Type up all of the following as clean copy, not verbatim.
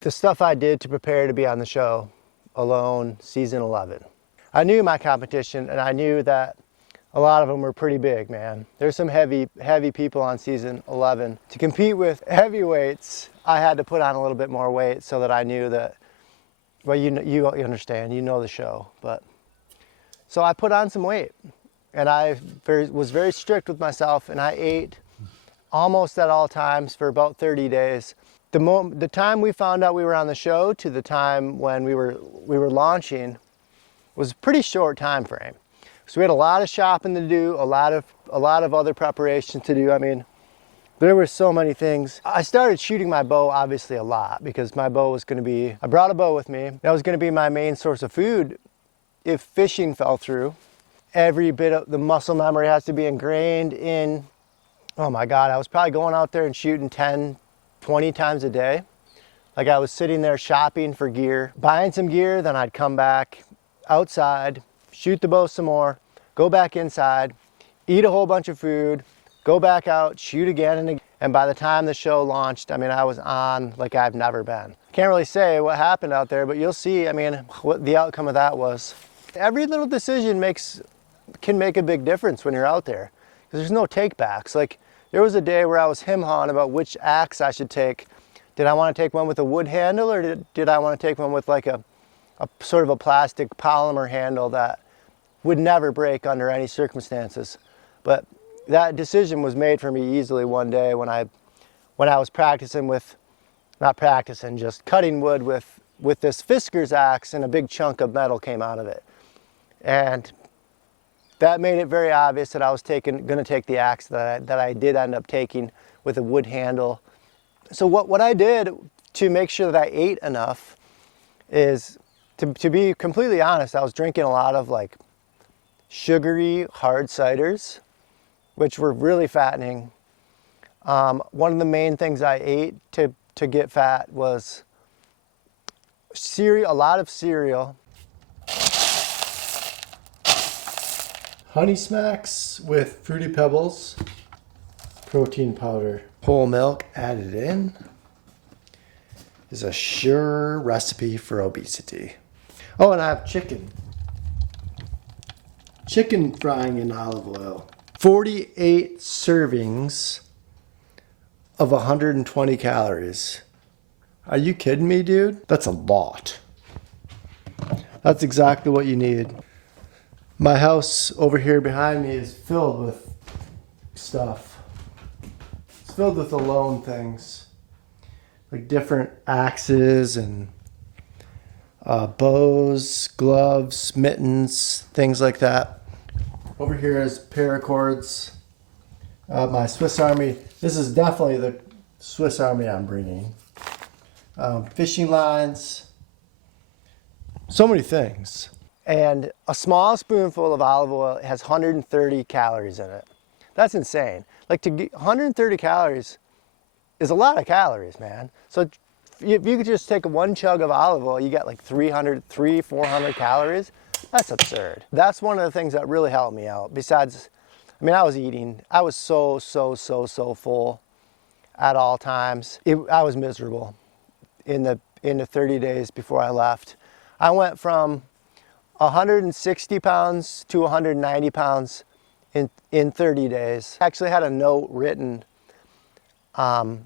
The stuff I did to prepare to be on the show alone, season 11. I knew my competition, and I knew that a lot of them were pretty big, man. There's some heavy people on season 11. To compete with heavyweights, I had to put on a little bit more weight so that I knew that, well, you understand, you know the show. But so I put on some weight, and I was very strict with myself, and I ate almost at all times for about 30 days. The time we found out we were on the show to the time when we were launching was a pretty short time frame. So we had a lot of shopping to do, a lot of other preparations to do. I mean, there were so many things. I started shooting my bow obviously a lot because my bow was going to be, I brought a bow with me. That was going to be my main source of food if fishing fell through. Every bit of the muscle memory has to be ingrained in. Oh my God, I was probably going out there and shooting 10, 20 times a day. Like I was sitting there shopping for gear, buying some gear, then I'd come back outside, shoot the bow some more, go back inside, eat a whole bunch of food, go back out, shoot again and again. And by the time the show launched, I mean, I was on like I've never been. Can't really say what happened out there, but you'll see, I mean, what the outcome of that was. Every little decision can make a big difference when you're out there, because there's no takebacks. Like, there was a day where I was hem-hawing about which axe I should take. Did I want to take one with a wood handle, or did I want to take one with like a sort of a plastic polymer handle that would never break under any circumstances? But that decision was made for me easily one day when I was practicing with, just cutting wood with this Fisker's axe, and a big chunk of metal came out of it. And that made it very obvious that I was going to take the axe that I did end up taking with a wood handle. So what I did to make sure that I ate enough is, to be completely honest, I was drinking a lot of like sugary hard ciders, which were really fattening. One of the main things I ate to get fat was cereal, a lot of cereal. Honey Smacks with Fruity Pebbles, protein powder. Whole milk added in is a sure recipe for obesity. Oh, and I have chicken. Chicken frying in olive oil. 48 servings of 120 calories. Are you kidding me, dude? That's a lot. That's exactly what you need. My house over here behind me is filled with stuff. It's filled with alone things, like different axes and bows, gloves, mittens, things like that. Over here is paracords. My Swiss Army. This is definitely the Swiss Army I'm bringing. Fishing lines. So many things. And a small spoonful of olive oil has 130 calories in it. That's insane. Like, to get 130 calories is a lot of calories, man. So if you could just take one chug of olive oil, you get like 400 calories. That's absurd. That's one of the things that really helped me out. Besides, I mean, I was so full at all times. I was miserable in the 30 days before I left. I went from 160 pounds to 190 pounds in 30 days. I actually had a note written and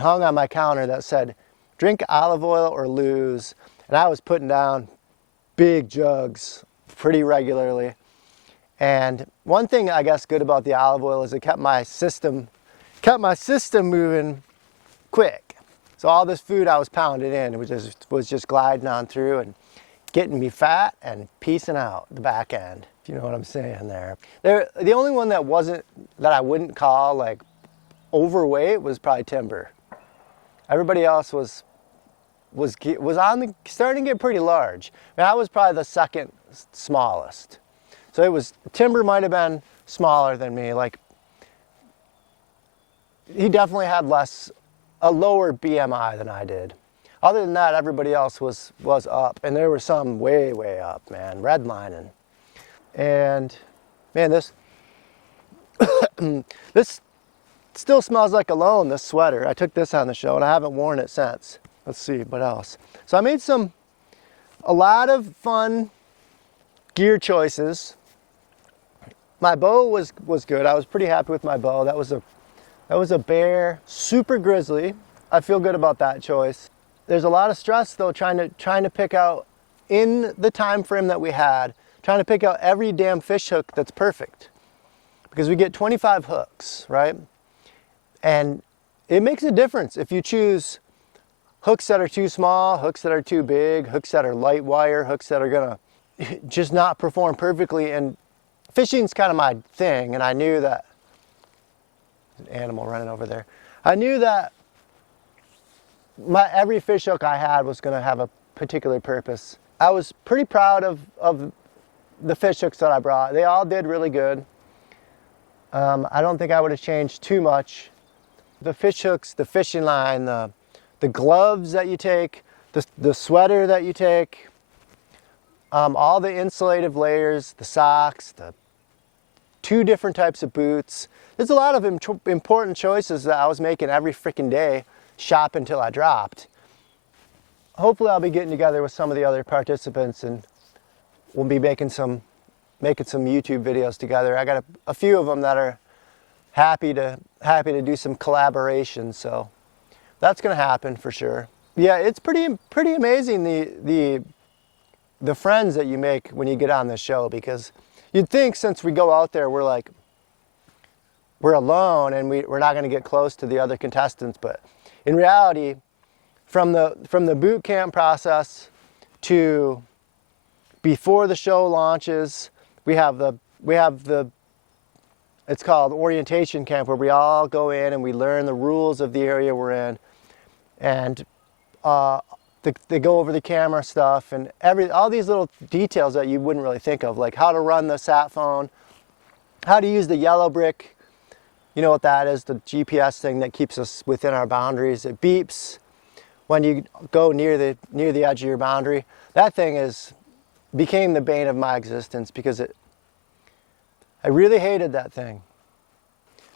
hung on my counter that said, drink olive oil or lose. And I was putting down big jugs pretty regularly. And one thing I guess good about the olive oil is it kept my system moving quick. So all this food I was pounding in was just gliding on through and getting me fat and piecing out the back end, if you know what I'm saying there. The only one that I wouldn't call like overweight was probably Timber. Everybody else was starting to get pretty large. I mean, I was probably the second smallest. So Timber might have been smaller than me. Like, he definitely had a lower BMI than I did. Other than that, everybody else was up, and there were some way up, man, redlining. And man, this still smells like cologne, this sweater. I took this on the show and I haven't worn it since. Let's see, what else? So I made a lot of fun gear choices. My bow was good. I was pretty happy with my bow. That was a Bear Super Grizzly. I feel good about that choice. There's a lot of stress though trying to pick out, in the time frame that we had, trying to pick out every damn fish hook that's perfect. Because we get 25 hooks, right? And it makes a difference if you choose hooks that are too small, hooks that are too big, hooks that are light wire, hooks that are gonna just not perform perfectly. And fishing's kind of my thing, and I knew that, there's an animal running over there. I knew that every fish hook I had was gonna have a particular purpose. I was pretty proud of the fish hooks that I brought. They all did really good. I don't think I would have changed too much. The fish hooks, the fishing line, the gloves that you take, the sweater that you take, all the insulative layers, the socks, the 2 different types of boots. There's a lot of important choices that I was making every freaking day, shop until I dropped. Hopefully I'll be getting together with some of the other participants and we'll be making some YouTube videos together. I got a few of them that are happy to do some collaboration, so that's gonna happen for sure. Yeah, it's pretty amazing the friends that you make when you get on this show, because you'd think since we go out there we're alone and we're not gonna get close to the other contestants, but in reality, from the boot camp process to before the show launches, we have it's called orientation camp, where we all go in and we learn the rules of the area we're in, and they go over the camera stuff and all these little details that you wouldn't really think of, like how to run the sat phone, how to use the yellow brick. You know what that is, the GPS thing that keeps us within our boundaries. It beeps when you go near the edge of your boundary. That thing became the bane of my existence, because I really hated that thing.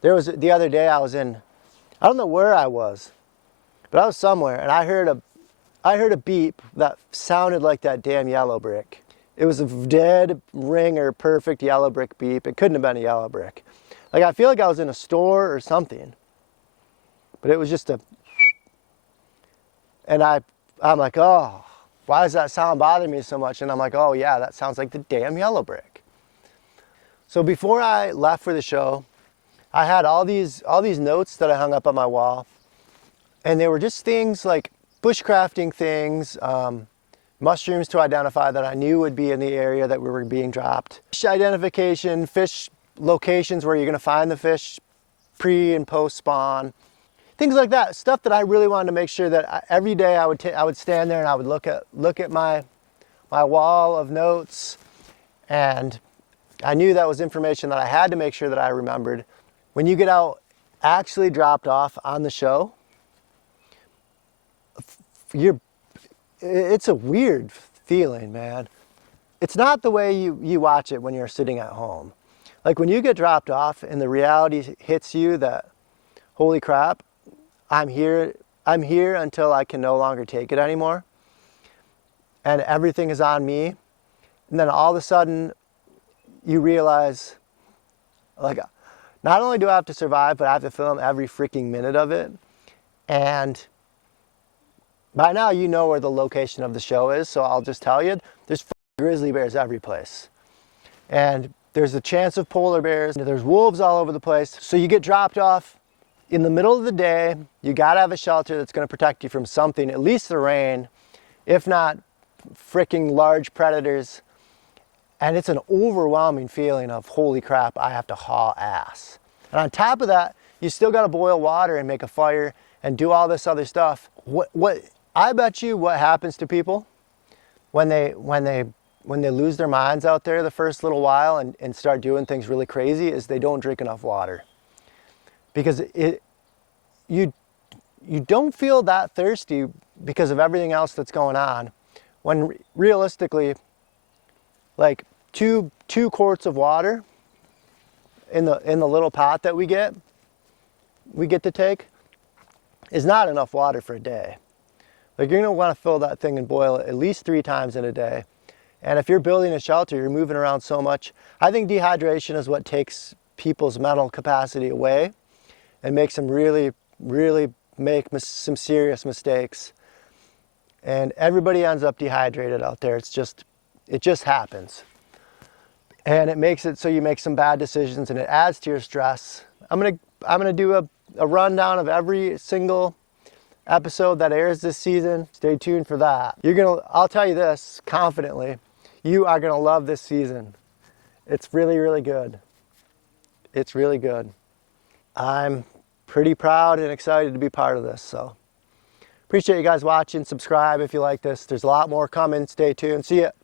The other day I don't know where I was, but I was somewhere and I heard a beep that sounded like that damn yellow brick. It was a dead ringer, perfect yellow brick beep. It couldn't have been a yellow brick. Like, I feel like I was in a store or something, but it was just and I'm like, oh, why does that sound bother me so much? And I'm like, oh yeah, that sounds like the damn yellow brick. So before I left for the show, I had all these notes that I hung up on my wall, and they were just things like bushcrafting things, mushrooms to identify that I knew would be in the area that we were being dropped, fish identification, fish locations where you're going to find the fish pre and post spawn, things like that. Stuff that I really wanted to make sure that every day I would stand there and I would look at my wall of notes, and I knew that was information that I had to make sure that I remembered. When you get out actually dropped off on the show, it's a weird feeling, man. It's not the way you watch it when you're sitting at home. Like, when you get dropped off and the reality hits you that, holy crap, I'm here until I can no longer take it anymore, and everything is on me. And then all of a sudden you realize, like, not only do I have to survive, but I have to film every freaking minute of it. And by now you know where the location of the show is, so I'll just tell you, there's grizzly bears every place. And there's a chance of polar bears, there's wolves all over the place. So you get dropped off in the middle of the day. You gotta have a shelter that's gonna protect you from something, at least the rain, if not freaking large predators. And it's an overwhelming feeling of, holy crap, I have to haul ass. And on top of that, you still gotta boil water and make a fire and do all this other stuff. I bet you what happens to people when they lose their minds out there the first little while and start doing things really crazy is they don't drink enough water. Because you don't feel that thirsty because of everything else that's going on, when realistically, like two quarts of water in the little pot that we get to take is not enough water for a day. Like, you're gonna wanna fill that thing and boil it at least 3 times in a day. And if you're building a shelter, you're moving around so much. I think dehydration is what takes people's mental capacity away and makes them really, really make some serious mistakes. And everybody ends up dehydrated out there. It just happens. And it makes it so you make some bad decisions, and it adds to your stress. I'm gonna do a rundown of every single episode that airs this season. Stay tuned for that. I'll tell you this confidently, you are gonna love this season. It's really, really good. It's really good. I'm pretty proud and excited to be part of this, so appreciate you guys watching. Subscribe if you like this. There's a lot more coming. Stay tuned. See ya.